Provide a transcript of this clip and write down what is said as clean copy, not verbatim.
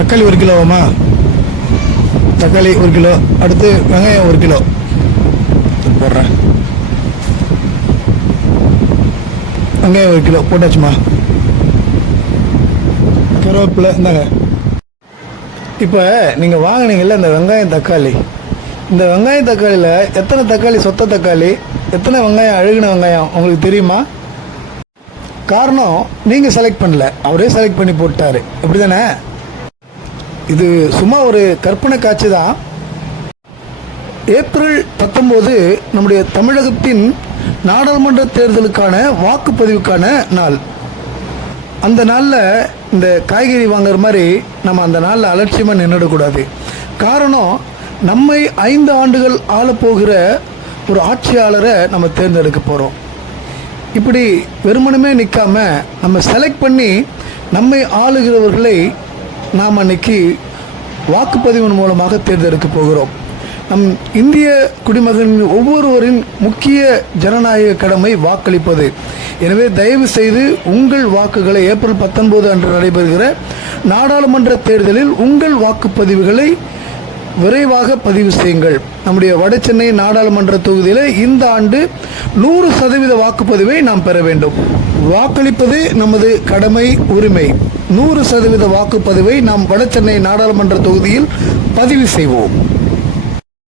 தக்காளி 1 கிலோவாம்மா? தக்காளி 1 கிலோ. அடுத்து வெங்காயம் 1 கிலோ போடுறேன். வெங்காயம் 1 கிலோ போட்டாச்சுமா. கருவேப்பிலை இந்தாங்க. இப்போ நீங்கள் வாங்கினீங்கல்ல இந்த வெங்காயம் தக்காளி, இந்த வெங்காயம் தக்காளியில் எத்தனை தக்காளி சொத்த தக்காளி, எத்தனை வெங்காயம் அழுகின வெங்காயம் உங்களுக்கு தெரியுமா? காரணம் நீங்கள் செலக்ட் பண்ணல, அவரே செலக்ட் பண்ணி போட்டார். அப்படி தானே? இது சும்மா ஒரு கற்பனை காட்சி தான். ஏப்ரல் 19 நம்முடைய தமிழகத்தின் நாடாளுமன்ற தேர்தலுக்கான வாக்குப்பதிவுக்கான நாள். அந்த நாளில் இந்த காய்கறி வாங்குற மாதிரி நம்ம அந்த நாளில் அலட்சியமாக நின்றுடக்கூடாது. காரணம், நம்மை 5 ஆண்டுகள் ஆளப்போகிற ஒரு ஆட்சியாளரை நம்ம தேர்ந்தெடுக்க போகிறோம். இப்படி வெறுமனமே நிற்காம நம்ம செலக்ட் பண்ணி நம்மை ஆளுகிறவர்களை நாம் அன்னைக்கு வாக்குப்பதிவின் மூலமாக தேர்ந்தெடுக்க போகிறோம். நம் இந்திய குடிமகனின் ஒவ்வொருவரின் முக்கிய ஜனநாயக கடமை வாக்களிப்பது. எனவே தயவு செய்து உங்கள் வாக்குகளை ஏப்ரல் 19 அன்று நடைபெறுகிற நாடாளுமன்ற தேர்தலில் உங்கள் வாக்குப்பதிவுகளை விரைவாக பதிவு செய்யுங்கள். நம்முடைய வடசென்னை நாடாளுமன்ற தொகுதியில் இந்த ஆண்டு 100% வாக்குப்பதிவை நாம் பெற வேண்டும். வாக்களிப்பது நமது கடமை, உரிமை. 100% வாக்குப்பதிவை நாம் வடசென்னை நாடாளுமன்ற தொகுதியில் பதிவு செய்வோம்.